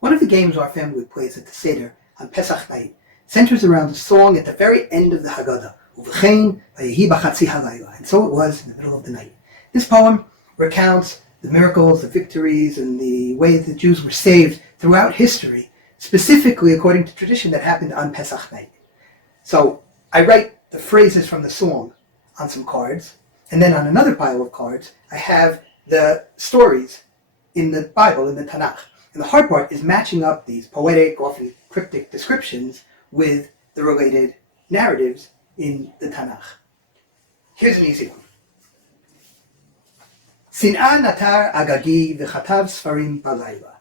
One of the games our family plays at the Seder on Pesach night centers around a song at the very end of the Haggadah, Uvechein vayehi b'chatzi halayla, and so it was in the middle of the night. This poem recounts the miracles, the victories, and the way the Jews were saved throughout history, specifically according to tradition that happened on Pesach night. So I write the phrases from the song on some cards, and then on another pile of cards, I have the stories in the Bible, in the Tanach. And the hard part is matching up these poetic, often cryptic descriptions with the related narratives in the Tanach. Here's an easy one. Sin'a natar agagi v'chatav sfarim balayla.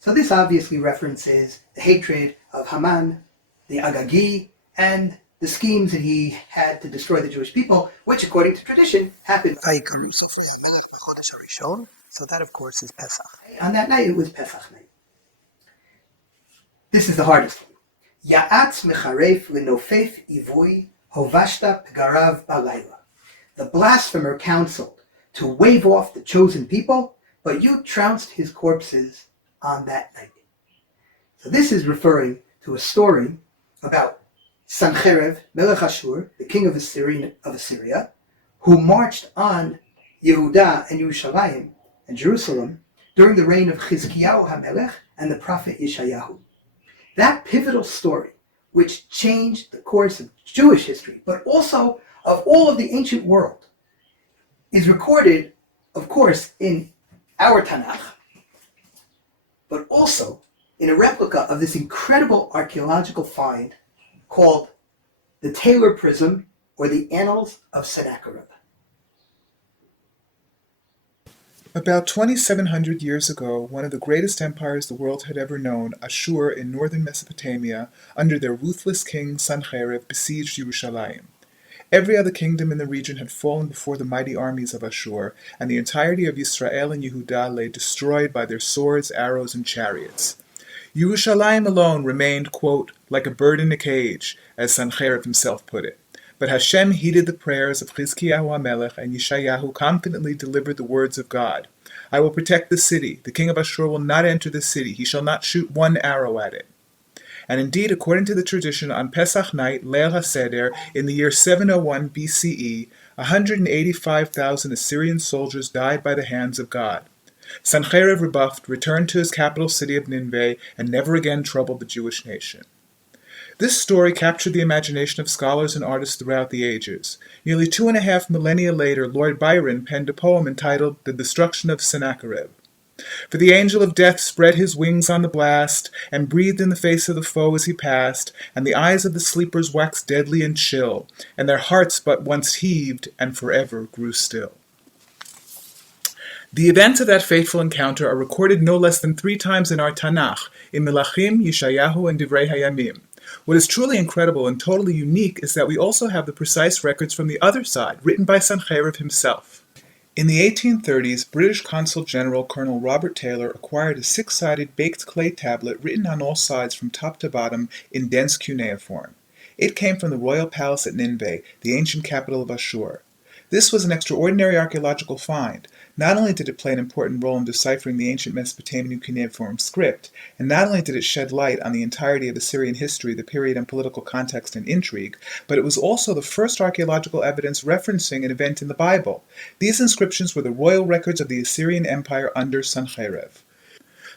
So this obviously references the hatred of Haman, the Agagi, and the schemes that he had to destroy the Jewish people, which, according to tradition, happened. So that, of course, is Pesach. On that night, it was Pesach night. This is the hardest one. Ya'atz mecharef l'nofef ivui hovashta p'garav balayla. The blasphemer counseled to wave off the chosen people, but you trounced his corpses on that night. So this is referring to a story about Sancherev, Melech Ashur, the king of Assyria, who marched on Yehuda and Yerushalayim and Jerusalem during the reign of Chizkiyahu HaMelech and the prophet Yeshayahu. That pivotal story, which changed the course of Jewish history, but also of all of the ancient world, is recorded, of course, in our Tanach, but also in a replica of this incredible archaeological find called the Taylor Prism, or the Annals of Sennacherib. About 2,700 years ago, one of the greatest empires the world had ever known, Ashur in northern Mesopotamia, under their ruthless king Sancherev, besieged Yerushalayim. Every other kingdom in the region had fallen before the mighty armies of Ashur, and the entirety of Israel and Yehuda lay destroyed by their swords, arrows, and chariots. Yerushalayim alone remained, quote, like a bird in a cage, as Sancherev himself put it. But Hashem heeded the prayers of Chizkiyahu HaMelech, and Yeshayahu confidently delivered the words of God. I will protect the city. The king of Ashur will not enter the city. He shall not shoot one arrow at it. And indeed, according to the tradition, on Pesach night, Leil HaSeder, in the year 701 BCE, 185,000 Assyrian soldiers died by the hands of God. Sancherev, rebuffed, returned to his capital city of Nineveh and never again troubled the Jewish nation. This story captured the imagination of scholars and artists throughout the ages. Nearly 2.5 millennia later, Lord Byron penned a poem entitled The Destruction of Sennacherib. For the angel of death spread his wings on the blast, and breathed in the face of the foe as he passed, and the eyes of the sleepers waxed deadly and chill, and their hearts but once heaved, and forever grew still. The events of that fateful encounter are recorded no less than 3 times in our Tanach, in Melachim, Yeshayahu, and Divrei Hayamim. What is truly incredible and totally unique is that we also have the precise records from the other side, written by Sancherev himself. In the 1830s, British Consul General Colonel Robert Taylor acquired a 6-sided baked clay tablet written on all sides from top to bottom in dense cuneiform. It came from the royal palace at Nineveh, the ancient capital of Ashur. This was an extraordinary archaeological find. Not only did it play an important role in deciphering the ancient Mesopotamian cuneiform script, and not only did it shed light on the entirety of Assyrian history, the period and political context and intrigue, but it was also the first archaeological evidence referencing an event in the Bible. These inscriptions were the royal records of the Assyrian Empire under Sancherev.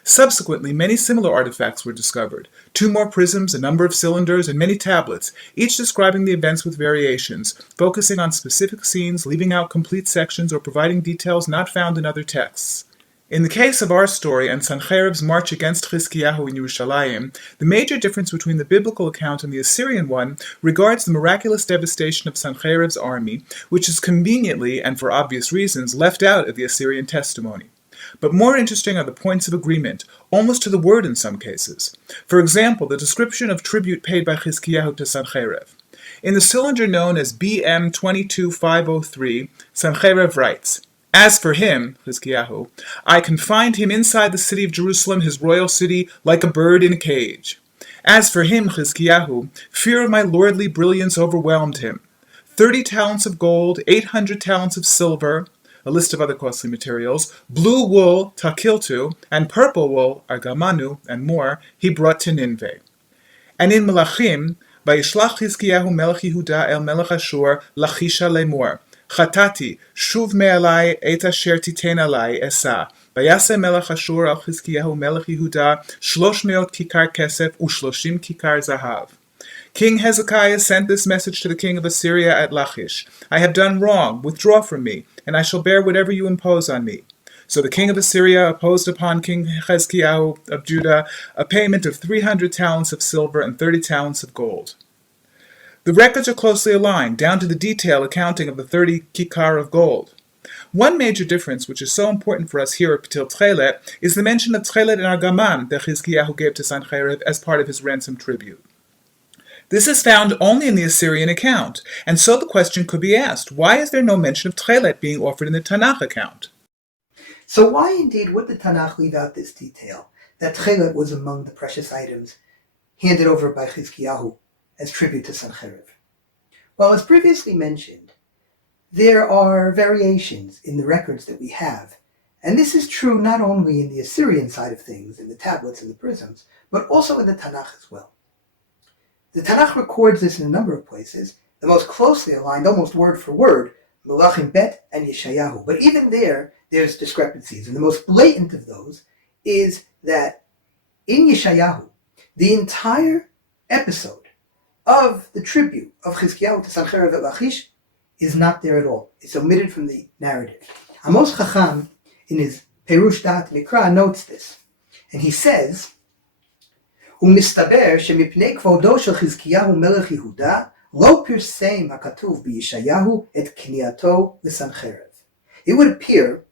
Subsequently, many similar artifacts were discovered. 2 more prisms, a number of cylinders, and many tablets, each describing the events with variations, focusing on specific scenes, leaving out complete sections, or providing details not found in other texts. In the case of our story and Sancherev's march against Chizkiyahu in Yerushalayim, the major difference between the biblical account and the Assyrian one regards the miraculous devastation of Sancherev's army, which is conveniently, and for obvious reasons, left out of the Assyrian testimony. But more interesting are the points of agreement, almost to the word in some cases. For example, the description of tribute paid by Chizkiyahu to Sancherev. In the cylinder known as BM 22503, Sancherev writes, As for him, Chizkiyahu, I confined him inside the city of Jerusalem, his royal city, like a bird in a cage. As for him, Chizkiyahu, fear of my lordly brilliance overwhelmed him. 30 talents of gold, 800 talents of silver, a list of other costly materials, blue wool, Tekhelet, and purple wool, argamanu, and more, he brought to Nineveh. And in Melachim, Vayishlach Chizkiyahu melech Yehuda el melech Ashur lachisha lemor. Chatati, shuv me'alai et asher titen alai esa. Vayase melech Ashur al Chizkiyahu melech Yehuda 300 kikar kesef u'shloshim kikar zahav. King Hezekiah sent this message to the king of Assyria at Lachish. I have done wrong, withdraw from me, and I shall bear whatever you impose on me. So the king of Assyria imposed upon King Chizkiyahu of Judah a payment of 300 talents of silver and 30 talents of gold. The records are closely aligned, down to the detail accounting of the 30 kikar of gold. One major difference, which is so important for us here at Tekhelet, is the mention of Tekhelet and Argaman that Chizkiyahu gave to Sancherev as part of his ransom tribute. This is found only in the Assyrian account, and so the question could be asked, why is there no mention of Tekhelet being offered in the Tanach account? So why indeed would the Tanakh leave out this detail, that Tekhelet was among the precious items handed over by Chizkiyahu as tribute to Sancherev? Well, as previously mentioned, there are variations in the records that we have, and this is true not only in the Assyrian side of things, in the tablets and the prisms, but also in the Tanakh as well. The Tanakh records this in a number of places, the most closely aligned, almost word for word, Melachim Bet and Yeshayahu. But even there's discrepancies, and the most blatant of those is that in Yeshayahu, the entire episode of the tribute of Chizkiyahu to Sancherev at Lachish is not there at all. It's omitted from the narrative. Amos Chacham, in his Perush Dat Mikra, notes this, and he says, ומסתבר שמפני כבודו של חזקיהו מלך יהודה לא פרסם הכתוב בישעיהו את כניעתו לסנחרב. It would appear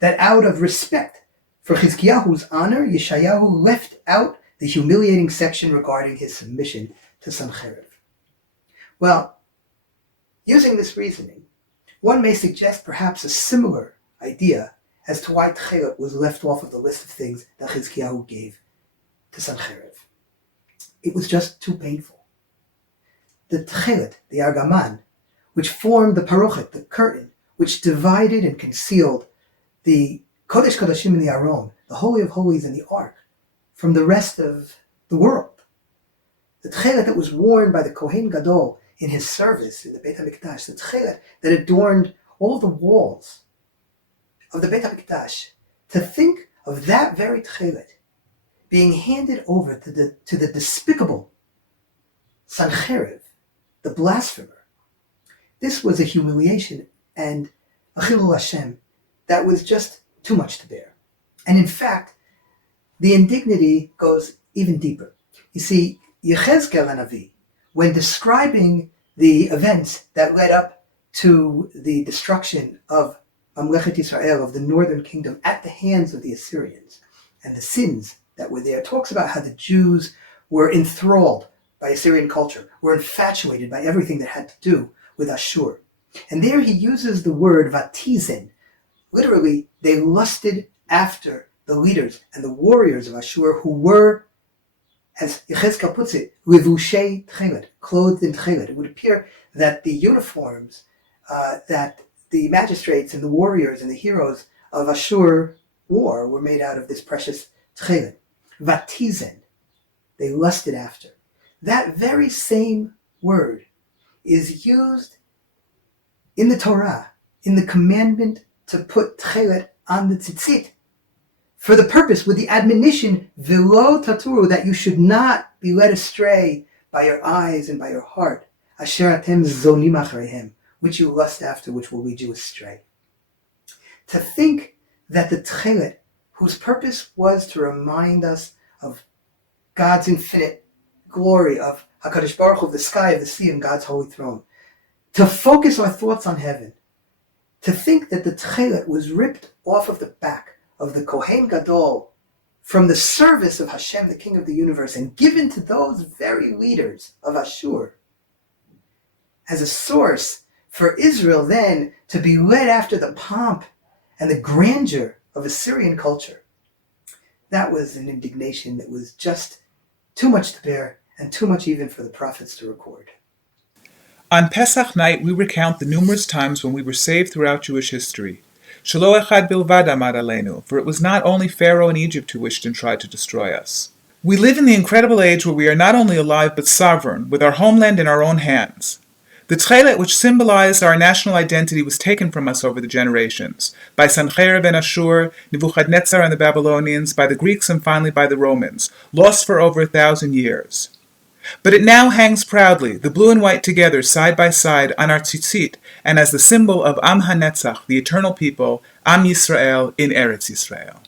that out of respect for Chizkiyahu's honor, Yeshayahu left out the humiliating section regarding his submission to Sancherev. Well, using this reasoning, one may suggest perhaps a similar idea as to why Tekhelet was left off of the list of things that Chizkiyahu gave to Sancherev. It was just too painful. The Tekhelet, the Argaman, which formed the parochet, the curtain, which divided and concealed the Kodesh Kodashim in the Aron, the Holy of Holies in the Ark, from the rest of the world. The Tekhelet that was worn by the Kohen Gadol in his service in the Beit HaMikdash, the Tekhelet that adorned all the walls of the Beit HaMikdash. To think of that very Tekhelet being handed over to the despicable Sancherev, the blasphemer, this was a humiliation and a chilul Hashem that was just too much to bear. And in fact, the indignity goes even deeper. You see, Yechezkel HaNavi, when describing the events that led up to the destruction of Mamlechet Yisrael, of the northern kingdom, at the hands of the Assyrians, and the sins that were there, talks about how the Jews were enthralled by Assyrian culture, were infatuated by everything that had to do with Ashur. And there he uses the word vatizen. Literally, they lusted after the leaders and the warriors of Ashur, who were, as Yechezkel puts it, levushei Tekhelet, clothed in Tekhelet. It would appear that the uniforms that the magistrates and the warriors and the heroes of Ashur wore were made out of this precious Tekhelet. Vatizen, they lusted after. That very same word is used in the Torah, in the commandment to put Tekhelet on the tzitzit, for the purpose, with the admonition, velo taturu, that you should not be led astray by your eyes and by your heart, asher atem zonim achreihem, which you lust after, which will lead you astray. To think that the Tekhelet, whose purpose was to remind us of God's infinite glory, of HaKadosh Baruch Hu, of the sky, of the sea, and God's holy throne, to focus our thoughts on heaven, to think that the Tekhelet was ripped off of the back of the Kohen Gadol from the service of Hashem, the King of the universe, and given to those very leaders of Ashur as a source for Israel then to be led after the pomp and the grandeur of Assyrian culture. That was an indignation that was just too much to bear, and too much even for the prophets to record. On Pesach night, we recount the numerous times when we were saved throughout Jewish history. Shelo echad bilvad amad aleinu, for it was not only Pharaoh in Egypt who wished and tried to destroy us. We live in the incredible age where we are not only alive but sovereign, with our homeland in our own hands. The Tekhelet, which symbolized our national identity, was taken from us over the generations, by Sancherev and Ashur, Nebuchadnezzar and the Babylonians, by the Greeks, and finally by the Romans, lost for over 1,000 years. But it now hangs proudly, the blue and white together, side by side, on our tzitzit, and as the symbol of Am HaNetzach, the eternal people, Am Yisrael, in Eretz Yisrael.